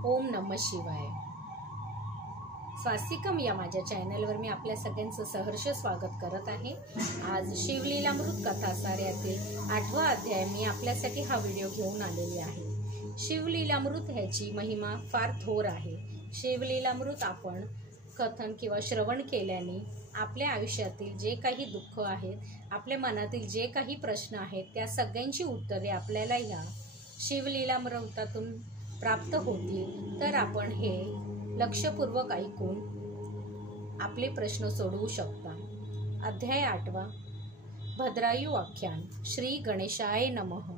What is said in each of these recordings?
ओम नमः शिवाय। स्वास्तिकम या माझ्या चॅनलवर मी आपल्या सगळ्यांचं सहर्ष स्वागत करत आहे। आज शिवलीलामृत कथासार यातील 8वा अध्याय मी आपल्यासाठी हा व्हिडिओ घेऊन आलेली आहे। शिवलीलामृत ह्याची महिमा फार थोर आहे। शिवलीलामृत आपण कथन किंवा श्रवण केल्याने आपल्या आयुष्यातील जे काही दुःख आहेत, आपल्या मनातील जे काही प्रश्न आहेत, त्या सगळ्यांची उत्तरे आपल्याला या शिवलीलामृतातून प्राप्त होतील। तर आपण हे लक्षपूर्वक ऐकून आपले प्रश्न सोडवू शकता। अध्याय 8वा, भद्रायू आख्यान। श्री गणेशाय नमः।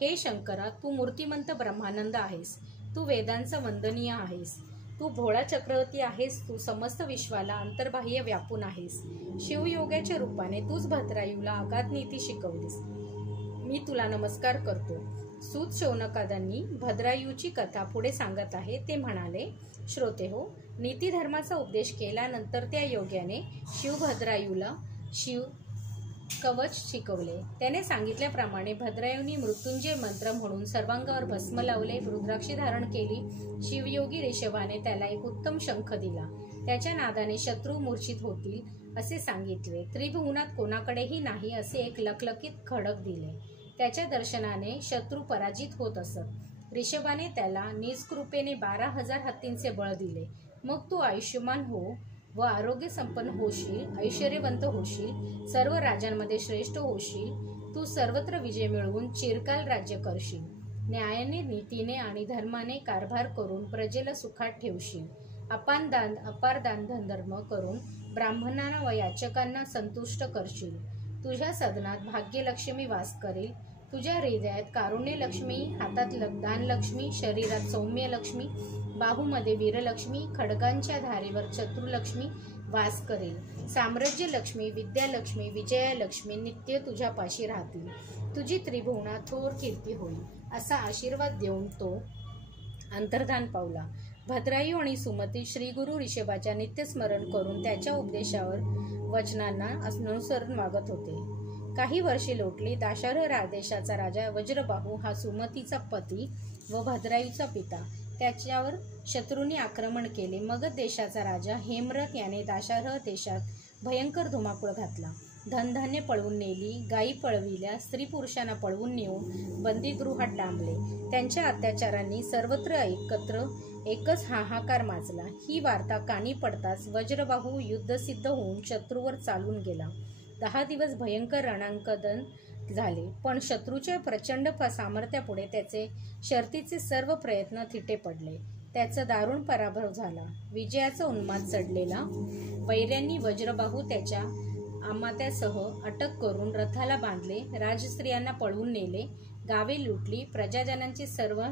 हे शंकरा, तू मूर्तिमंत ब्रह्मानंद आहेस, तू वेदांचा वंदनीय आहेस, तू भोळा चक्रवर्ती आहेस, तू समस्त विश्वाला अंतर्बाह्य व्यापून आहेस। शिवयोगाच्या रूपाने तूच भद्रायूला अगाध नीती शिकवलीस। मी तुला नमस्कार करतो। सूत शौनकादांनी भद्रायूची कथा पुढे सांगत आहे। ते म्हणाले, श्रोते हो, नीती धर्माचा उपदेश केल्यानंतर त्या योग्याने शिवभद्रायूला शिव कवच शिकवले। त्याने सांगितल्याप्रमाणे भद्रायूंनी मृत्युंजय मंत्र म्हणून सर्वांगावर भस्म लावले, रुद्राक्षी धारण केली। शिवयोगी ऋषभाने त्याला एक उत्तम शंख दिला, त्याच्या नादाने शत्रू मूर्छित होतील असे सांगितले। त्रिभुवनात कोणाकडेही नाही असे एक लखलखीत खडक दिले, त्याच्या दर्शनाने शत्रू पराजित होत असत। ऋषभाने त्याला निजकृपेने 12,000 हत्तींचे बळ दिले। मग तू आयुष्यमान हो व आरोग्य संपन्न होशील, ऐश्वर्यवंत होशील, सर्व राजांमध्ये श्रेष्ठ होशील। तू सर्वत्र विजय मिळवून चिरकाल राज्य करशील। न्यायाने, नीतीने आणि धर्माने कारभार करून प्रजेला सुखात ठेवशील। अपार दान धर्म करून ब्राह्मणांना व याचकांना संतुष्ट करशील। तुझ्या सदनात भाग्यलक्ष्मी वास करेल। तुझ्या हृदयात कारुण्यलक्ष्मी, हातात दानलक्ष्मी, शरीरात सौम्यलक्ष्मी, बाहूमध्ये वीरलक्ष्मी, खडगांच्या धारेवर चतुर्लक्ष्मी वास करेल। साम्राज्यलक्ष्मी, विद्यालक्ष्मी, विजयालक्ष्मी नित्य तुझ्या पाशी राहतील। तुझी त्रिभुवनात थोर कीर्ती होईल, असा आशीर्वाद देऊन तो अंतर्धान पावला। भद्रायू आणि सुमती श्रीगुरु ऋषभाच्या नित्यस्मरण करून त्याच्या उपदेशावर वचनांना अनुसरून वागत होते। काही वर्षे लोटली। दाशरथ देशाचा राजा वज्रबाहू हा सुमतीचा पती व भद्रायूचा पिता। त्याच्यावर शत्रूंनी आक्रमण केले। मगध देशाचा राजा हेमरथ याने दाशरथ देशात भयंकर धुमाकूळ घातला। धनधान्य पळवून नेली, गायी पळविल्या, स्त्री पुरुषांना पळवून नेऊन बंदीगृहात डांबले। त्यांच्या अत्याचारांनी सर्वत्र एकच हाहाकार माजला। ही वार्ता कानी पडताच वज्रबाहू युद्धसिद्ध होऊन शत्रूवर चालून गेला। 10 दिवस भयंकर रणांगण झाले, पण शत्रूच्या प्रचंड सामर्थ्यापुढे त्याचे शर्तीचे सर्व प्रयत्न थिटे पडले। त्याचा दारुण पराभव झाला। विजयाचा उन्माद चढलेला। वैऱ्यांनी वज्रबाहू त्याच्या अमात्यासह अटक करून रथाला बांधले, राजस्त्रियांना पळवून नेले, गावे लुटली, प्रजाजनांचे सर्व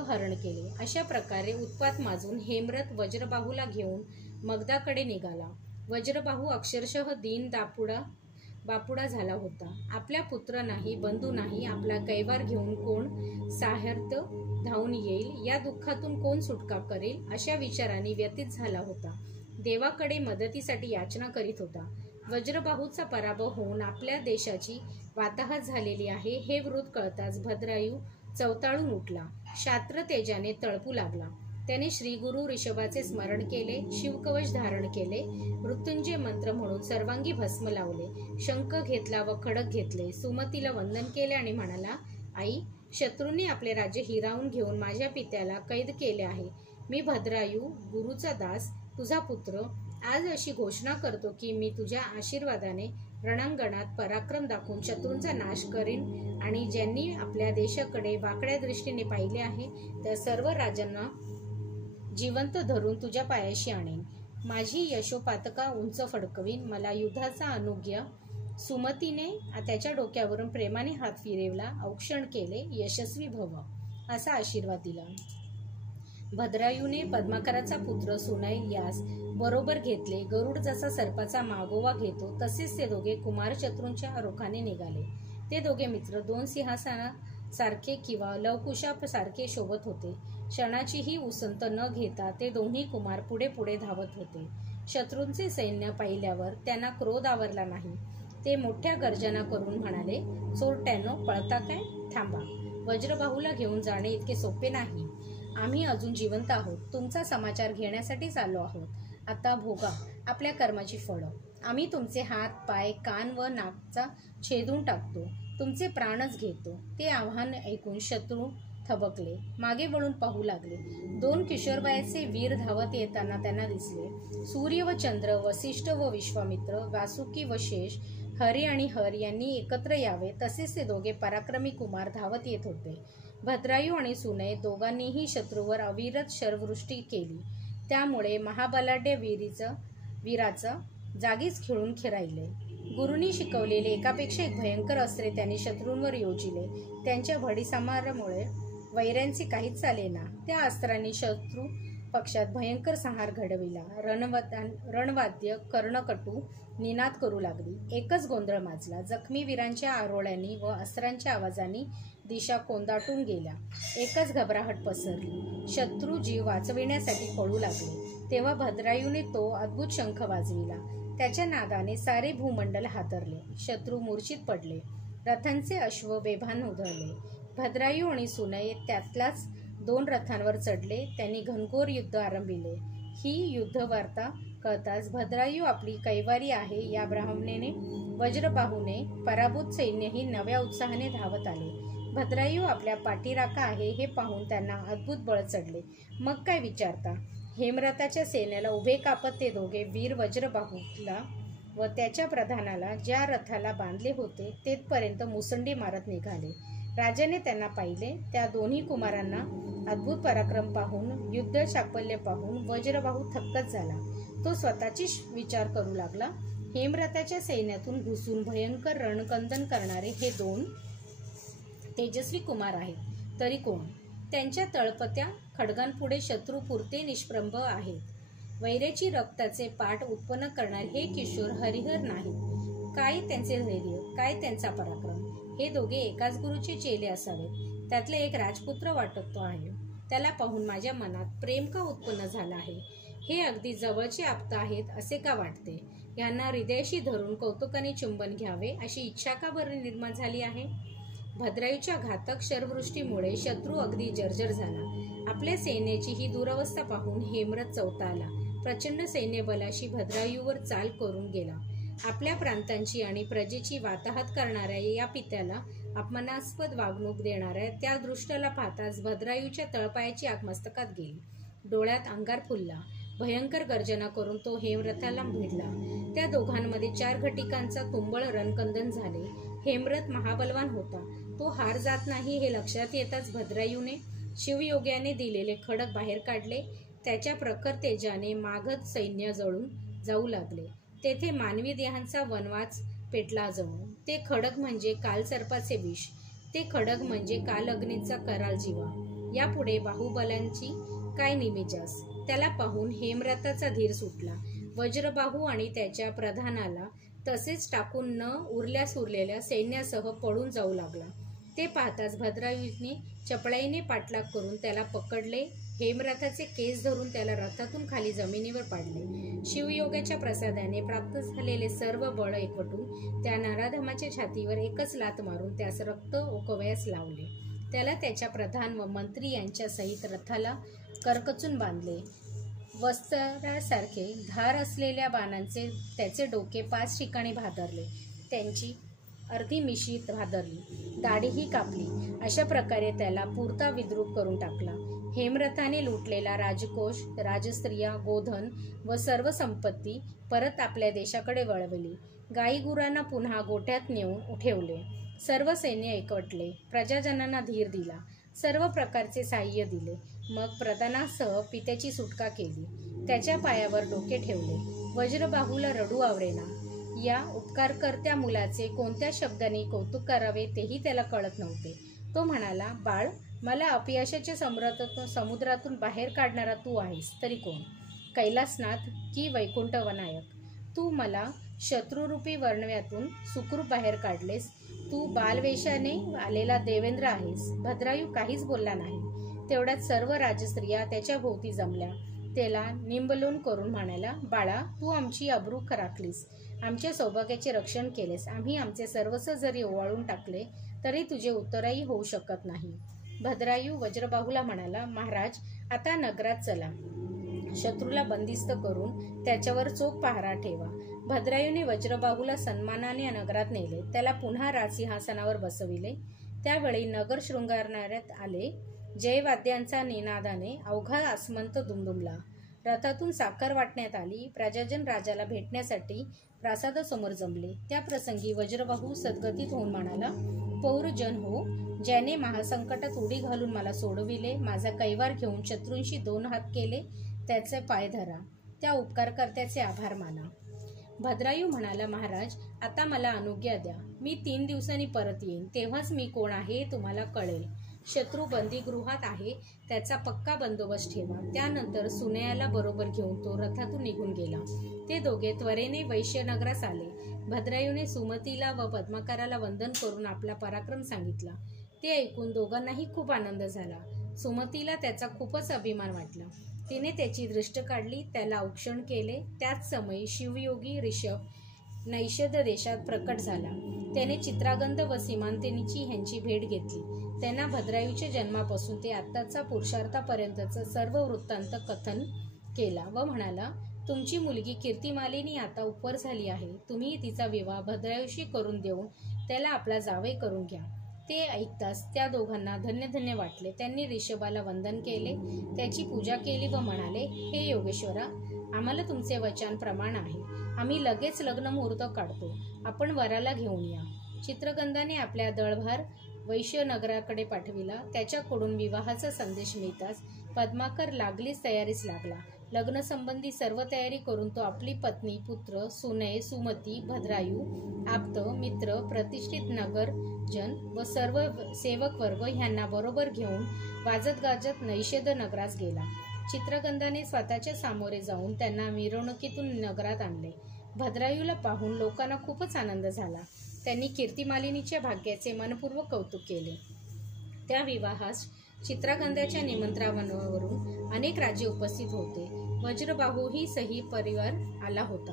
हरण केले। अशा प्रकारे उत्पात माजून हेमरथ वज्रबाहूला घेऊन मगधाकडे निघाला। वज्रबाहू अक्षरशः दीन बापुडा झाला होता। आपला पुत्र नाही, बंधू नाही, आपला कैवार घेऊन कोण साहर्थ धावून येईल, या दुःखातून कोण सुटका करेल, अशा विचारांनी व्यतीत झाला होता। देवाकडे मदतीसाठी याचना करीत होता। वज्रबाहूचा पराभव होऊन आपल्या देशाची वाताहत झालेली आहे हे वृत्त कळताच भद्रायू चवताळून उठला, शास्त्र तेजाने तळपू लागला। त्याने श्रीगुरु ऋषभाचे स्मरण केले, शिवकवच धारण केले, मृत्युंजय मंत्र म्हणून सर्वांगी भस्म लावले, शंख घेतला व खडक घेतले, सुमतीला वंदन केले आणि म्हणाला, आई, शत्रूंनी आपले राज्य हिरावून घेऊन माझ्या पित्याला कैद केले आहे। मी भद्रायू, गुरुचा दास, तुझा पुत्र, आज अशी घोषणा करतो की मी तुझ्या आशीर्वादाने रणांगणात पराक्रम दाखवून शत्रूंचा नाश करीन आणि ज्यांनी आपल्या देशाकडे वाकड्या दृष्टीने पाहिले आहे त्या सर्व राजांना जिवंत धरून तुझ्या पायाशी आणेन। माझी यशोपातका उंच फडकवीन। मला युद्धाचा अनुज्ञा। सुमतीने त्याच्या डोक्यावरून प्रेमाने हात फिरवला, औक्षण केले, यशस्वी भव असा आशीर्वाद दिला। भद्रायूने पद्माकराचा पुत्र सुनय यास बरोबर घेतले। गरुड जसा सर्पाचा मागोवा घेतो तसेच ते दोघे कुमार शत्रूंच्या रोखाने निघाले। ते दोघे मित्र 2 सिंहासनासारखे किंवा लवकुशासारखे शोभत होते। क्षणाचीही उसंत न घेता ते दोन्ही कुमार पुढे पुढे धावत होते। शत्रूंचे सैन्य पाहिल्यावर त्यांना क्रोध आवरला नाही। ते मोठ्या गर्जना करून म्हणाले, चोरट्यांनो, पळता काय? थांबा, वज्रबाहूला घेऊन जाणे इतके सोपे नाही। आम्ही अजून जिवंत आहोत. तुमचा समाचार घेण्यासाठीच आलो आहोत. आता भोगा आपल्या कर्माची फळं. आम्ही तुमचे हात, पाय, कान व नाकचा छेदून टाकतो. तुमचे प्राणच घेतो. ते आव्हान ऐकून शत्रू थबकले, मागे वळून पाहू लागले. 2 किशोरवयाचे वीर धावत येताना त्यांना दिसले. सूर्य व चंद्र, वसिष्ठ व विश्वामित्र, वासुकी व शेष, हरी आणि हर यांनी एकत्र यावे तसेच ते दोघे पराक्रमी कुमार धावत येत होते. भद्रायू आणि सुनय दोघांनीही शत्रूवर अविरत शरवृष्टी केली. त्यामुळे महाबलाढ्य वीराचं जागीच खिळून राहिले. गुरूंनी शिकवलेले एकापेक्षा एक भयंकर अस्त्रे त्यांनी शत्रूंवर योजिले. त्यांच्या भडीमारामुळे वैऱ्यांचे काहीच चालेना. त्या अस्त्रांनी शत्रू पक्षात भयंकर संहार घडविला. रणवाद्य कर्णकटू निनाद करू लागली. एकच गोंधळ माजला. जखमी वीरांच्या आरोळ्यांनी व अस्त्रांच्या आवाजांनी दिशा कोंदाटून गेल्या. एकच घबराहट पसरली. शत्रू जीव वाचविण्यासाठी पळू लागले. तेव्हा भद्रायूने तो अद्भुत शंख वाजविला. त्याच्या नादाने सारे भूमंडल हादरले. शत्रू मूर्छित पडले. रथांचे अश्व बेभान उधळले. भद्रायू आणि सुनय त्यातल्याच 2 रथांवर चढले. त्यांनी घनघोर युद्ध आरंभिले. ही युद्धवार्ता कळताच भद्रायू आपली कैवारी आहे या ब्राह्मणेने वज्रबाहूने पराभूत सैन्यही नव्या उत्साहाने धावत आले. भद्रायू आपल्या पाठीराखा आहे हे पाहून त्यांना अद्भुत बळ चढले. मग काय विचारता. हेमरथाच्या सेनेला उभे कापत ते दोघे वीर वज्रबाहूला व त्याच्या प्रधानाला ज्या रथाला बांधले होते तेथपर्यंत मुसंडी मारत निघाले. राजाने त्यांना पाहिले. त्या दोन्ही कुमारांना अद्भुत पराक्रम पाहून, युद्ध चापल्य पाहून वज्रबाहू थक्कच झाला. तो स्वतःचीच विचार करू लागला. हेमरथाच्या सैन्यातून घुसून भयंकर रणकंदन करणारे हे 2 तेजस्वी कुमार आहेत तरी कोण? त्यांच्या तळपत्या खड्गांपुढे शत्रू पुरते निष्प्रभ आहेत. वैऱ्याची रक्ताचे पाठ उत्पन्न करणारे हे किशोर हरिहर नाहीत. काय त्यांचे धैर्य, काय त्यांचा पराक्रम. हे दोघे एकाच गुरुचे चेले असावेत. त्यातले एक राजपुत्र वाटतो आहे. त्याला पाहून माझ्या मनात प्रेम का उत्पन्न झाला आहे. हे अगदी जवळचे आप्त आहेत असे का वाटते. यांना हृदयाशी धरून कौतुकाने चुंबन घ्यावे अशी इच्छा का बरं निर्माण झाली आहे. भद्रायूच्या घातक शरवृष्टीमुळे शत्रू अगदी जर्जर झाला. आपल्या सेनेची ही दुरवस्था पाहून हेमरथ चौथा प्रचंड सैन्यबलाशी भद्रायूवर चाल करून गेला. आपल्या प्रांतांची आणि प्रजेची वाताहत करणाऱ्या या पित्याला अपमानास्पद वागणूक देणाऱ्या त्या दृष्टाला पाहताच भद्रायूच्या तळपायाची आग मस्तकात गेली. डोळ्यात अंगार फुलला. भयंकर गर्जना करून तो हेमरथाला भिडला. त्या दोघांमध्ये 4 घटिकांचा तुंबळ रणकंदन झाले. हेमरथ महाबलवान होता. तो हार जात नाही हे लक्षात येताच भद्रायूने शिवयोग्याने दिलेले खडक बाहेर काढले. त्याच्या प्रखर तेजाने मागध सैन्य जळून जाऊ लागले. तेथे मानवी देहांचा वनवास पेटला जणू. ते खडक म्हणजे कालसर्पाचे विष. ते खडक म्हणजे कालअग्नीचा कराल जीवा. यापुढे बाहुबलांची काय निमिजास. त्याला पाहून हेमरथाचा धीर सुटला. वज्रबाहू आणि त्याच्या प्रधानाला तसेच टाकून न उरल्यास उरलेल्या सैन्यासह पळून जाऊ लागला. ते पाहताच भद्रायूने चपळाईने पाठलाग करून त्याला पकडले. हेमरथाचे केस धरून त्याला रथातून खाली जमिनीवर पाडले. शिवयोगाच्या प्रसादाने प्राप्त झालेले सर्व बळ एकवटून त्या नराधमाच्या छातीवर एकच लात मारून त्यास रक्त ओकवयास लावले. त्याला त्याच्या प्रधान व मंत्री यांच्या सहित रथाला करकचून बांधले. वस्त्रासारखे धार असलेल्या बाणांचे त्याचे डोके 5 ठिकाणी भादरले. त्यांची अर्धी मिशी भादरली. दाढीही कापली. अशा प्रकारे त्याला पुरता विद्रूप करून टाकला. हेमरथाने लुटलेला राजकोष, राजस्त्रिया, गोधन व सर्व संपत्ती परत आपल्या देशाकडे वळवली. गायीगुरांना पुन्हा गोठ्यात नेऊन ठेवले. सर्व सैन्य एकवटले. प्रजाजनांना धीर दिला. सर्व प्रकारचे साह्य दिले. मग प्रधानासह पित्याची सुटका केली. त्याच्या पायावर डोके ठेवले. वज्रबाहूला रडू आवरेना. या उपकारकर्त्या मुलाचे कोणत्या शब्दाने कौतुक करावे तेही त्याला कळत नव्हते. तो म्हणाला, बाळ, मला अपयशाच्या समुद्रातून बाहेर काढणारा तू आहेस तरी कोण? कैलासनाथ की वैकुंठ वनायक? तू मला शत्रुरूपी वर्णव्यातून सुखरूप बाहेर काढलेस. तू बालवेशाने आलेला देवेंद्र आहेस. भद्रायू काहीच बोलला नाही. तेवढ्यात सर्व राजस्त्रिया त्याच्या भोवती जमल्या. त्याला निंबलोन करून म्हणाला, बाळा, तू आमची अब्रू राखलीस. आमच्या सौभाग्याचे रक्षण केलेस. आम्ही आमचे सर्वस्व जरी ओवाळून टाकले तरी तुझे उत्तरही होऊ शकत नाही. भद्रायू वज्रबाहूला म्हणाला, महाराज आता नगरात चला, शत्रूला बंदिस्त करून त्याच्यावर चोख पहारा ठेवा. भद्रायूने वज्रबाहूला सन्मानाने नगरात नेले. त्याला पुन्हा राजसिंहासनावर बसविले. त्यावेळी नगर शृंगारण्यात आले. जयवाद्यांचा निनादाने अवघा आसमंत दुमदुमला. रथातून साखर वाटण्यात आली. प्रजाजन राजाला भेटण्यासाठी प्रासादासमोर जमले. त्या प्रसंगी वज्रबाहू सद्गतीत होऊन म्हणाला, पौरजन हो, ज्याने महासंकटात उडी घालून मला सोडविले, माझा कैवार घेऊन शत्रूंशी 2 हात केले, त्याचे पाय धरा, त्या उपकारकर्त्याचे आभार माना. भद्रायू म्हणाला, महाराज आता मला अनुज्ञा द्या. मी 3 दिवसांनी परत येईन, तेव्हाच मी कोण आहे हे तुम्हाला कळेल. शत्रू बंदीगृहात आहे, त्याचा पक्का बंदोबस्त ठेवा. त्यानंतर सुनयाला बरोबर घेऊन तो रथातून निघून गेला. ते दोघे त्वरेने वैश्यनगरास आले. भद्रायूने सुमतीला व पद्माकराला वंदन करून आपला पराक्रम सांगितला. ते ऐकून दोघांनाही खूप आनंद झाला. सुमतीला त्याचा खूपच अभिमान वाटला. तिने त्याची दृष्ट काढली, त्याला औक्षण केले. त्याच समयी शिवयोगी ऋषभ नैषध देशात प्रकट झाला. त्याने चित्रागंध व सीमांतिनीची ह्यांची भेट घेतली. त्यांना भद्रायूच्या जन्मापासून ते आत्ताचा पुरुषार्थापर्यंतचा सर्व वृत्तांत कथन केला व म्हणाला, तुमची मुलगी कीर्तिमालिनी आता उपवर झाली आहे. तुम्ही तिचा विवाह भद्रायूशी करून देऊन त्याला आपला जावई करून घ्या. ते ऐकताच त्या दोघांना धन्य धन्य वाटले. त्यांनी ऋषभाला वंदन केले, त्याची पूजा केली व म्हणाले, हे योगेश्वरा, आम्हाला तुमचे वचन प्रमाण आहे. आम्ही लगेच लग्न मुहूर्त काढतो. आपण वराला घेऊन या. चित्रगंधाने आपल्या दळभार वैश्यनगराकडे पाठविला. त्याच्याकडून विवाहाचा संदेश मिळताच पद्माकर लागलीच तयारीस लागला. लग्नसंबंधी सर्व तयारी करून तो आपली पत्नी, पुत्र, सुनय, सुमती, भद्रायू, आप्त, मित्र, प्रतिष्ठित नगरजन व सर्व सेवक वर्ग ह्यांना बरोबर घेऊन वाजत गाजत नैषध नगरास गेला. चित्रगंधाने स्वतःच्या सामोरे जाऊन त्यांना मिरवणुकीतून नगरात आणले. भद्रायूला पाहून लोकांना खूपच आनंद झाला. त्यांनी कीर्तिमालिनीच्या भाग्याचे मनपूर्वक कौतुक केले. त्या विवाहास चित्रगंधाच्या निमंत्रणावरून अनेक राजे उपस्थित होते. वज्रबाहूही सही परिवार आला होता.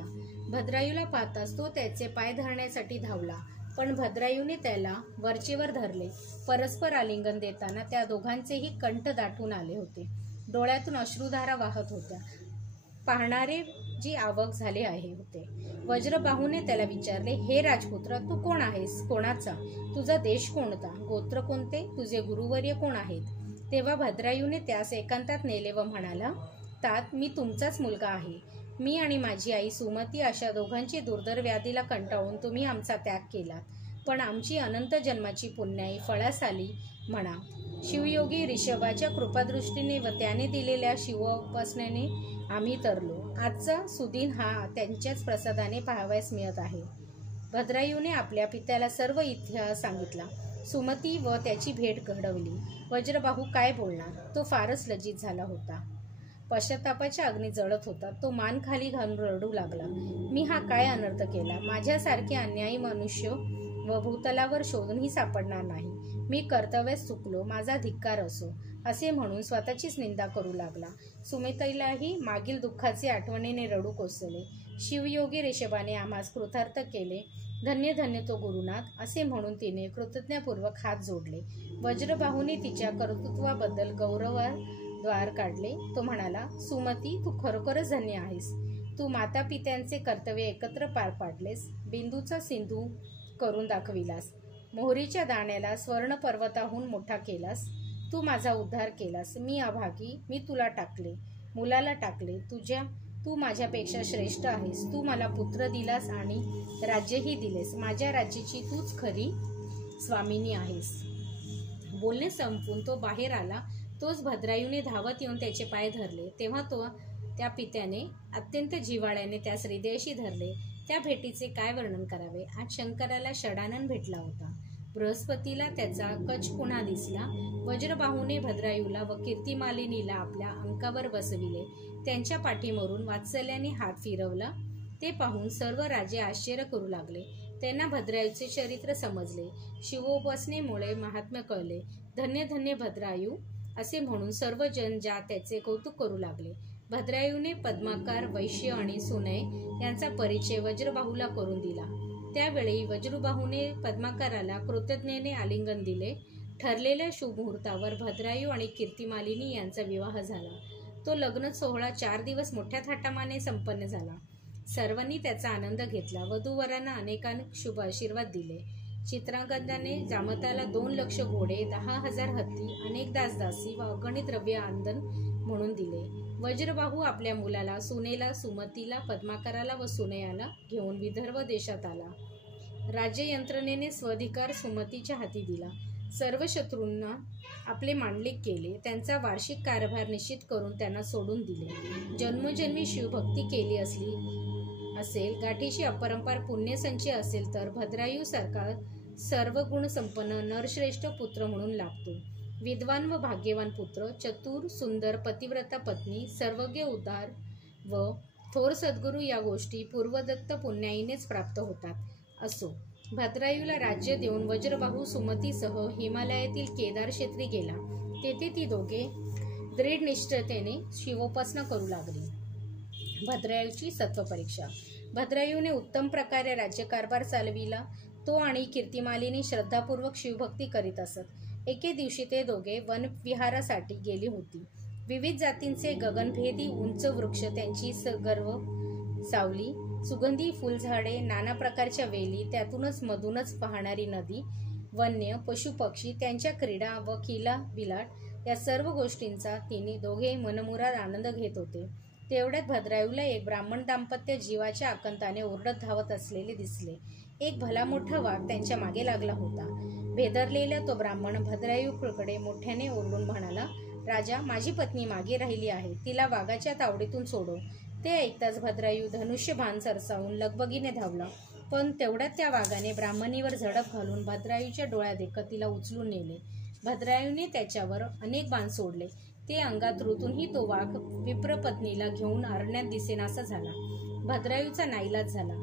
भद्रायूला पाहताच तो त्याचे पाय धरण्यासाठी धावला, पण भद्रायूने त्याला वरचेवर धरले. परस्पर आलिंगन देताना त्या दोघांचेही कंठ दाटून आले होते. डोळ्यातून अश्रुधारा वाहत होत्या. पाहणारे जी आवक झाले आहे होते. वज्रबाहूने त्याला विचारले, हे राजपुत्र, तू कोण आहेस? कोणाचा? तुझा देश कोणता? गोत्र कोणते? तुझे गुरुवर्य कोण आहेत? तेव्हा भद्रायूने त्यास एकांतात नेले व म्हणाला, तात, मी तुमचाच मुलगा आहे. मी आणि माझी आई सुमती अशा दोघांची दुर्धर व्याधीला कंटाळून तुम्ही आमचा त्याग केलात, पण आमची अनंत जन्माची पुण्याई फळास आली म्हणा. शिवयोगी ऋषभाच्या कृपादृष्टीने व त्याने दिलेल्या शिवोपासनेने आम्ही तरलो. आजचा सुदिन हा त्यांच्याच प्रसादाने पाहावयास मिळत आहे. भद्रायूने आपल्या पित्याला सर्व इतिहास सांगितला. सुमती व त्याची भेट घडवली. वज्रबाहू काय बोलणार? तो फारच लज्जित झाला होता. पश्चातापाच्या अग्नी जळत होता. तो मान खाली घालून रडू लागला. मी हा काय अनर्थ केला? माझ्यासारखे अन्यायी मनुष्य व भूतलावर शोधूनही सापडणार नाही. मी कर्तव्यास चुकलो, माझा धिक्कार असो, असे म्हणून स्वतःचीच निंदा करू लागला. सुमितीलाही मागील दुःखाचे आठवणीने रडू कोसळले. शिवयोगी ऋषभाने आम्हास कृतार्थ केले. धन्य धन्य तो गुरुनाथ, असे म्हणून तिने कृतज्ञपूर्वक हात जोडले. वज्रबाहूने तिच्या कर्तृत्वाबद्दल गौरवद्वार काढले. तो म्हणाला, सुमती, तू खरोखरच धन्य आहेस. तू माता पित्यांचे कर्तव्य एकत्र पार पाडलेस. बिंदूचा सिंधू करून दाखविलास. मोहरीच्या दाण्याला स्वर्ण पर्वताहून मोठा केलास. तू माझा उद्धार केलास. मी अभागी, मी तुला टाकले, मुलाला टाकले. तू माझ्यापेक्षा श्रेष्ठ आहेस. तू मला पुत्र दिलास आणि राज्यही दिलेस. माझ्या राज्याची तूच खरी स्वामिनी आहेस. बोलणे संपून तो बाहेर आला. तोच भद्रायूने धावत येऊन त्याचे पाय धरले. तेव्हा त्या पित्याने अत्यंत जिव्हाळ्याने त्यास हृदयाशी धरले. त्या भेटीचे काय वर्णन करावे? आज शंकराला षडानन भेटला होता. बृहस्पतीला त्याचा कच पुन्हा दिसला. वज्रबाहूने भद्रायूला व कीर्तिमालिनीला आपल्या अंकावर बसविले. त्यांच्या पाठीमारून वात्सल्याने हात फिरवला. ते पाहून सर्व राजे आश्चर्य करू लागले. त्यांना भद्रायूचे चरित्र समजले. शिवोपासनेमुळे महात्म्य कळले. धन्य धन्य भद्रायू, असे म्हणून सर्वजण त्याचे कौतुक करू लागले. भद्रायूने पद्माकार, वैश्य आणि सुनय यांचा परिचय वज्रबाहूला करून दिला. त्यावेळी वज्रबाहूने पद्माकाराला कृतज्ञतेने आलिंगन दिले. ठरलेल्या शुभमुहूर्तावर भद्रायू आणि कीर्तिमालिनी यांचा विवाह झाला. तो लग्न सोहळा 4 दिवस मोठ्या थाटामाने संपन्न झाला. सर्वांनी त्याचा आनंद घेतला. वधूवरांना अनेकानेक शुभ आशीर्वाद दिले. चित्रांगदाने जामताला 2 लक्ष घोडे, 10,000 हत्ती, अनेक दासदासी व अगणित द्रव्य आनंद म्हणून दिले. वज्रबाहू आपल्या मुलाला सुनेला, सुमतीला, पद्माकराला व सुनयाला घेऊन विदर्भ देशात आला. राज्य यंत्रणेने स्वाधिकार सुमतीच्या हाती दिला. सर्व शत्रूंना आपले मांडलिक केले. त्यांचा वार्षिक कारभार निश्चित करून त्यांना सोडून दिले. जन्मोजन्मी शिवभक्ती केली असेल, गाठीशी अपरंपार पुण्यसंचय असेल तर भद्रायू सारखा सर्व गुण संपन्न नरश्रेष्ठ पुत्र म्हणून लाभतो. विद्वान व भाग्यवान पुत्र, चतुर सुंदर पतिव्रता पत्नी, सर्वज्ञ उदार व थोर सद्गुरू या गोष्टी पूर्वदत्त पुण्याईनेच प्राप्त होतात. असो, भद्रायूला राज्य देऊन वज्रबाहू सुमतीसह हिमालयातील केदार क्षेत्री गेला. तेथे ती दोघे दृढ निष्ठतेने शिवोपासना करू लागली. भद्रायूची सत्वपरीक्षा. भद्रायूने उत्तम प्रकारे राज्यकारभार चालविला. तो आणि कीर्तिमालिनी श्रद्धापूर्वक शिवभक्ती करीत असत. एके दिवशी ते दोघे वनविहारासाठी गेली होती. विविध जातींचे गगनभेदी उंच वृक्ष, त्यांची गर्व सावली, सुगंधी फुलझाडे, नाना प्रकारच्या वेली, त्यातूनच मधूनच वाहणारी नदी, वन्य पशुपक्षी, त्यांच्या क्रीडा व किला बिलाट या सर्व गोष्टींचा तिने दोघे मनमुराद आनंद घेत होते. तेवढ्यात भद्रायूला एक ब्राह्मण दाम्पत्य जीवाच्या आकंताने ओरडत धावत असलेले दिसले. एक भला मोठा वाघ त्यांच्या मागे लागला होता. भेदरलेला तो ब्राह्मण भद्रायूकडे मोठ्याने ओरडून म्हणाला, राजा, माझी पत्नी मागे राहिली आहे, तिला वाघाच्या तावडीतून सोडव. ते ऐकताच भद्रायू धनुष्यबाण सरसावून लगबगीने धावला. पण तेवढ्यात त्या वाघाने ब्राह्मणीवर झडप घालून भद्रायूच्या डोळ्यादेखत तिला उचलून नेले. भद्रायूने त्याच्यावर अनेक बाण सोडले. ते अंगात रुतूनही तो वाघ विप्रपत्नीला घेऊन अरण्यात दिसेनासा झाला. भद्रायूचा नाईलाज झाला.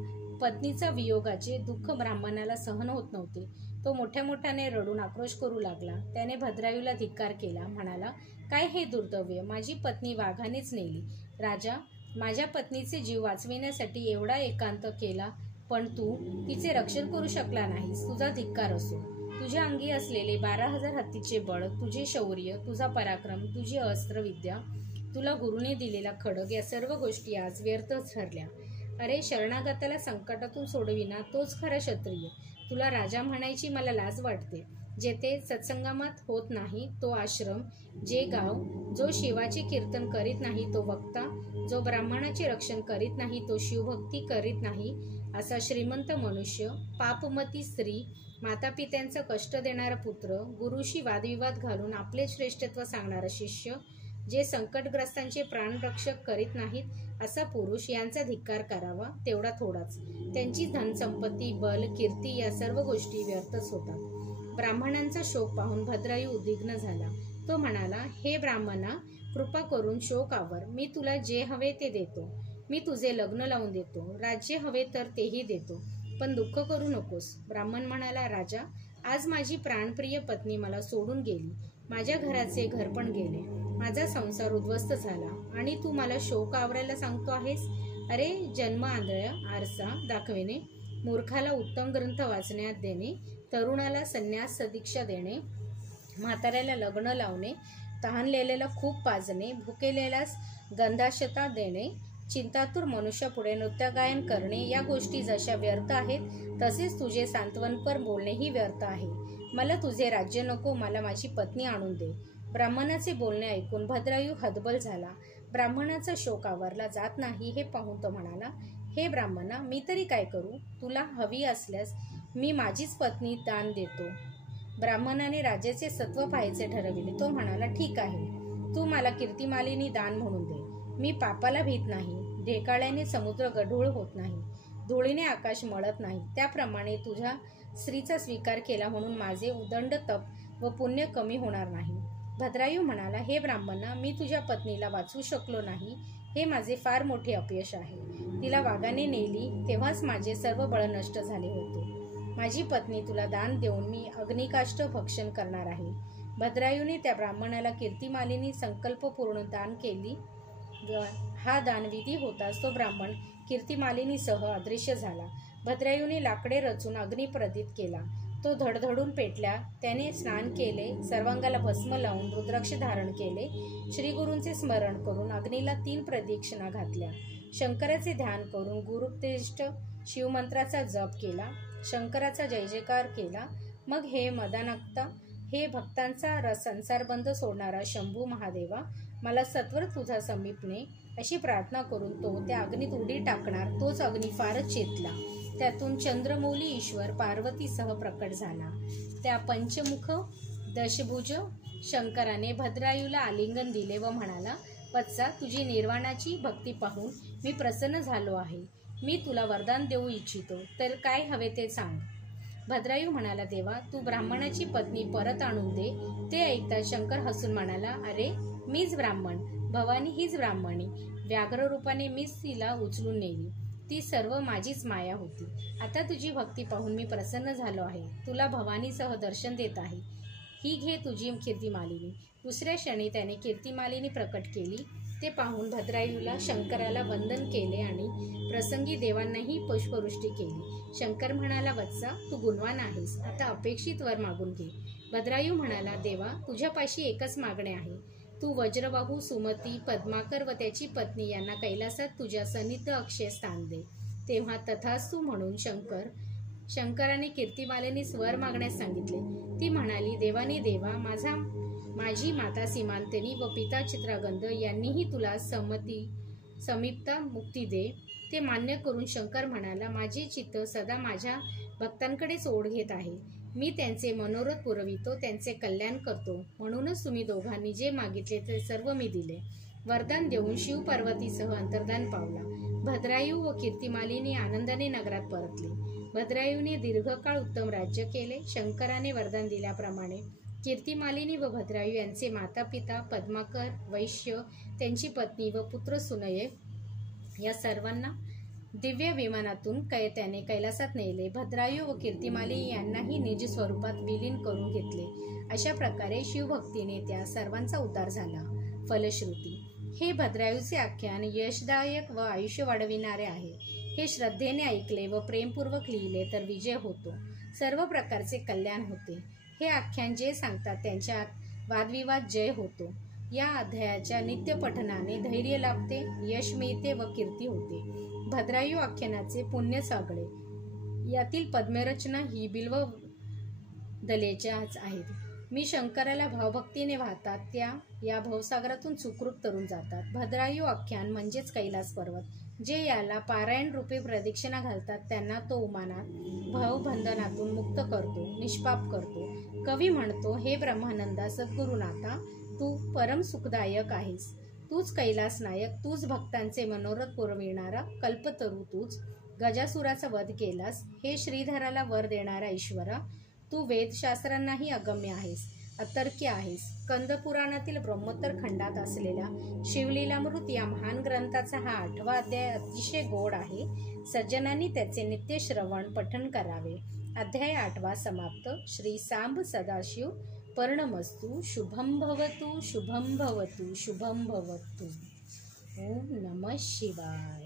पत्नीचा वियोगाचे दुःख ब्राह्मणाला सहन होत नव्हते. तो मोठ्याने रडून आक्रोश करू लागला. त्याने भद्रायूला धिक्कार केला. म्हणाला, काय हे दुर्दैव्य, माझी पत्नी वाघानेच नेली. राजा, माझ्या पत्नीचे जीव वाचविण्यासाठी एवढा एकांत केला, पण तू तिचे रक्षण करू शकला नाहीस. तुझा धिक्कार असो. तुझ्या अंगी असलेले 12,000 हत्तीचे बळ, तुझे शौर्य, तुझा पराक्रम, तुझी अस्त्रविद्या, तुला गुरुने दिलेला खडग या सर्व गोष्टी आज व्यर्थ ठरल्या. अरे, शरणागताला संकटातून सोडविना तोच खरा क्षत्रिय. तुला राजा म्हणायची मला लाज वाटते. जेथे सत्संगमात होत नाही तो आश्रम, जे गाव, जो शिवाचे कीर्तन करीत नाही तो वक्ता, जो ब्राह्मणाचे रक्षण करीत नाही तो शिवभक्ती करीत नाही असा श्रीमंत मनुष्य, पापमती स्त्री, मातापित्यांचा कष्ट देणारा पुत्र, गुरुशी वादविवाद घालून आपले श्रेष्ठत्व सांगणारा शिष्य, जे संकटग्रस्तांचे प्राणरक्षक करीत नाहीत असा पुरुष यांचा धिक्कार करावा तेवढा थोडाच. त्यांची धनसंपत्ती, बल, कीर्ती या सर्व गोष्टी व्यर्थच होतात. ब्राह्मणांचा शोक पाहून भद्रायू उद्विग्न झाला. तो म्हणाला, हे ब्राह्मणा, कृपा करून शोक आवर. मी तुला जे हवे ते देतो. मी तुझे लग्न लावून देतो. राज्य हवे तर तेही देतो, पण दुःख करू नकोस. ब्राह्मण म्हणाला, राजा, आज माझी प्राणप्रिय पत्नी मला सोडून गेली. माझ्या घराचे घर पण गेले. माझा संसार उद्ध्वस्त झाला आणि तू मला शोक आवरायला सांगतो आहेस. अरे, जन्म आंधळ्या आरसा दाखविणे, मूर्खाला उत्तम ग्रंथ वाचण्यात देणे, तरुणाला संन्यास सदीक्षा देणे, म्हाताऱ्याला लग्न लावणे, तहानलेल्याला खूप पाजणे, भुकेलेल्यास गंधाशता देणे, चिंतातूर मनुष्यापुढे नृत्यगायन करणे या गोष्टी जशा व्यर्थ आहेत तसेच तुझे सांत्वनपर बोलणेही व्यर्थ आहे. मला तुझे राज्य नको, मला माझी पत्नी आणून दे. ब्राह्मणाचे बोलणे ऐकून भद्रायू हतबल झाला. ब्राह्मणाचा शोक आवरला जात नाही हे पाहून तो म्हणाला, हे ब्राह्मणा, मी तरी काय करू? तुला हवी असल्यास मी माझीच पत्नी दान देतो. ब्राह्मणाने राजाचे सत्व पाहायचे ठरविले. तो म्हणाला, ठीक आहे, तू मला कीर्तिमालिनी दान म्हणून दे. मी पापाला भीत नाही. ढेकाळ्याने समुद्र गढूळ होत नाही, धुळीने आकाश मळत नाही. त्याप्रमाणे तुझ्या स्त्रीचा स्वीकार केला म्हणून माझे उदंड तप व पुण्य कमी होणार नाही. भद्रायू म्हणाला, हे ब्राह्मणा, मी तुझ्या पत्नीला वाचवू शकलो नाही हे माझे फार मोठे अपयश आहे. तिला वाघाने नेली तेव्हाच माझे सर्व बळ नष्ट झाले होते. माझी पत्नी तुला दान देऊन मी अग्निकाष्ठ भक्षण करणार आहे. भद्रायूने त्या ब्राह्मणाला कीर्तिमालिनी संकल्पपूर्ण दान केली. हा दानविधी होताच तो ब्राह्मण कीर्तिमालिनीसह अदृश्य झाला. भद्रायूने लाकडे रचून अग्नी प्रदीप केला. तो धडधडून पेटला. त्याने स्नान केले, सर्वांगाला भस्म लावून रुद्राक्ष धारण केले. श्रीगुरूंचे स्मरण करून अग्नीला 3 प्रदक्षिणा घातल्या. शंकराचे ध्यान करून गुरुपदेष्ट शिवमंत्राचा जप केला. शंकराचा जय जयकार केला. मग हे मदानाक्ता, हे भक्तांचा संसारबंध सोडणारा शंभू महादेवा, मला सत्वर तुझा समीप ने, अशी प्रार्थना करून तो त्या अग्नीत उडी टाकणार. तोच अग्नी फारच चेतला. त्यातून चंद्रमौली ईश्वर पार्वतीसह प्रकट झाला. त्या पंचमुख दशभुज शंकराने भद्रायूला आलिंगन दिले व म्हणाला, वत्सा, तुझी निर्वाणाची भक्ती पाहून मी प्रसन्न झालो आहे. मी तुला वरदान देऊ इच्छितो, तर काय हवे ते सांग. भद्रायू म्हणाला, देवा, तू ब्राह्मणाची पत्नी परत आणून दे. ते ऐकता शंकर हसून म्हणाला, अरे, मीच ब्राह्मण, भवानी हीच ब्राह्मणी. व्याघ्र रूपाने मीच तिला उचलून नेली. ती सर्व माझीच माया होती. आता तुझी भक्ती पाहून मी प्रसन्न झालो आहे. तुला भवानीसह दर्शन देत आहे. ही घे तुझी कीर्तिमालिनी. दुसऱ्या क्षणी त्याने कीर्तिमालिनी प्रकट केली. ते पाहून भद्रायूला शंकराला वंदन केले आणि प्रसंगी देवांनाही पुष्पवृष्टी केली. शंकर म्हणाला, वत्सा, तू गुणवान आहेस. आता अपेक्षित वर मागून घे. भद्रायू म्हणाला, देवा, तुझ्यापाशी एकच मागणे आहे. तू वज्रबाहू, सुमती, पद्माकर व त्याची पत्नी यांना कैलासात तुझ्या सन्निध अक्षय स्थान दे. तेव्हा तथास्तु म्हणून शंकराने कीर्तिमालिनी स्वर मागण्यास सांगितले. ती म्हणाली, देवानी देवा, माझी माता सीमांतनी व पिता चित्रागंध यांनीही तुला समीपता मुक्ती दे. ते मान्य करून शंकर म्हणाला, माझे चित्त सदा माझ्या भक्तांकडेच ओढ घेत आहे. मी त्यांचे मनोरथ पुरवितो, त्यांचे कल्याण करतो. म्हणूनच तुम्ही दोघांनी जे मागितले ते सर्व मी दिले. वरदान देऊन शिव पार्वतीसह अंतर्धान पावला. भद्रायू व कीर्तिमालिनी आनंदाने नगरात परतली. भद्रायूने दीर्घकाळ उत्तम राज्य केले. शंकराने वरदान दिल्याप्रमाणे कीर्तिमालिनी व भद्रायू यांचे माता पिता, पद्माकर, वैश्य, त्यांची पत्नी व पुत्र सुनये या सर्वांना दिव्य विमानातून त्याने कैलासात नेले. भद्रायू व कीर्तिमालिनी यांनाही निज स्वरूपात विलीन करून घेतले. अशा प्रकारे शिवभक्तीने त्या सर्वांचा उद्धार झाला. फलश्रुती. हे भद्रायूचे आख्यान यशदायक व आयुष्य वाढविणारे आहे. हे श्रद्धेने ऐकले व प्रेमपूर्वक लिहिले तर विजय होतो, सर्व प्रकारचे कल्याण होते. हे आख्यान जे सांगतात त्यांच्यात वादविवाद जय होतो. या अध्यायाच्या नित्य पठनाने धैर्य लाभते, यश मिळते व कीर्ती होते. भद्रायू आख्यानाचे पुण्य सागळे. यातील पद्मरचना ही बिल्व दलेच्याच आहेत. मी शंकराला भावभक्तीने वाहतात त्या या भवसागरातून सुखरूप तरून जातात. भद्रायू आख्यान म्हणजेच कैलास पर्वत. जे याला पारायण रूपे प्रदक्षिणा घालतात त्यांना तो उमानात भवबंधनातून मुक्त करतो, निष्पाप करतो. कवी म्हणतो, हे ब्रह्मानंदा सद्गुरुनाथा, तू परम सुखदायक आहेस. तूच कैलास नायक, तूच भक्तांचे मनोरथ पुरविणारा कल्पतरू, तूच गजासुराचा वध केलास. हे श्रीधराला वर देणारा ईश्वरा, तू वेदशास्त्रांनाही अगम्य आहेस, अतर्क्य आहेस. कंदपुराणातील ब्रह्मोत्तर खंडात असलेल्या शिवलीलामृत या महान ग्रंथाचा हा 8वा अध्याय अतिशय गोड आहे. सज्जनांनी त्याचे नित्य श्रवण पठण करावे. अध्याय 8वा समाप्त. श्री सांब सदाशिव पर्णमस्तु. शुभं भवतु, शुभं भवतु, शुभं भवतु. ओम नमः शिवाय.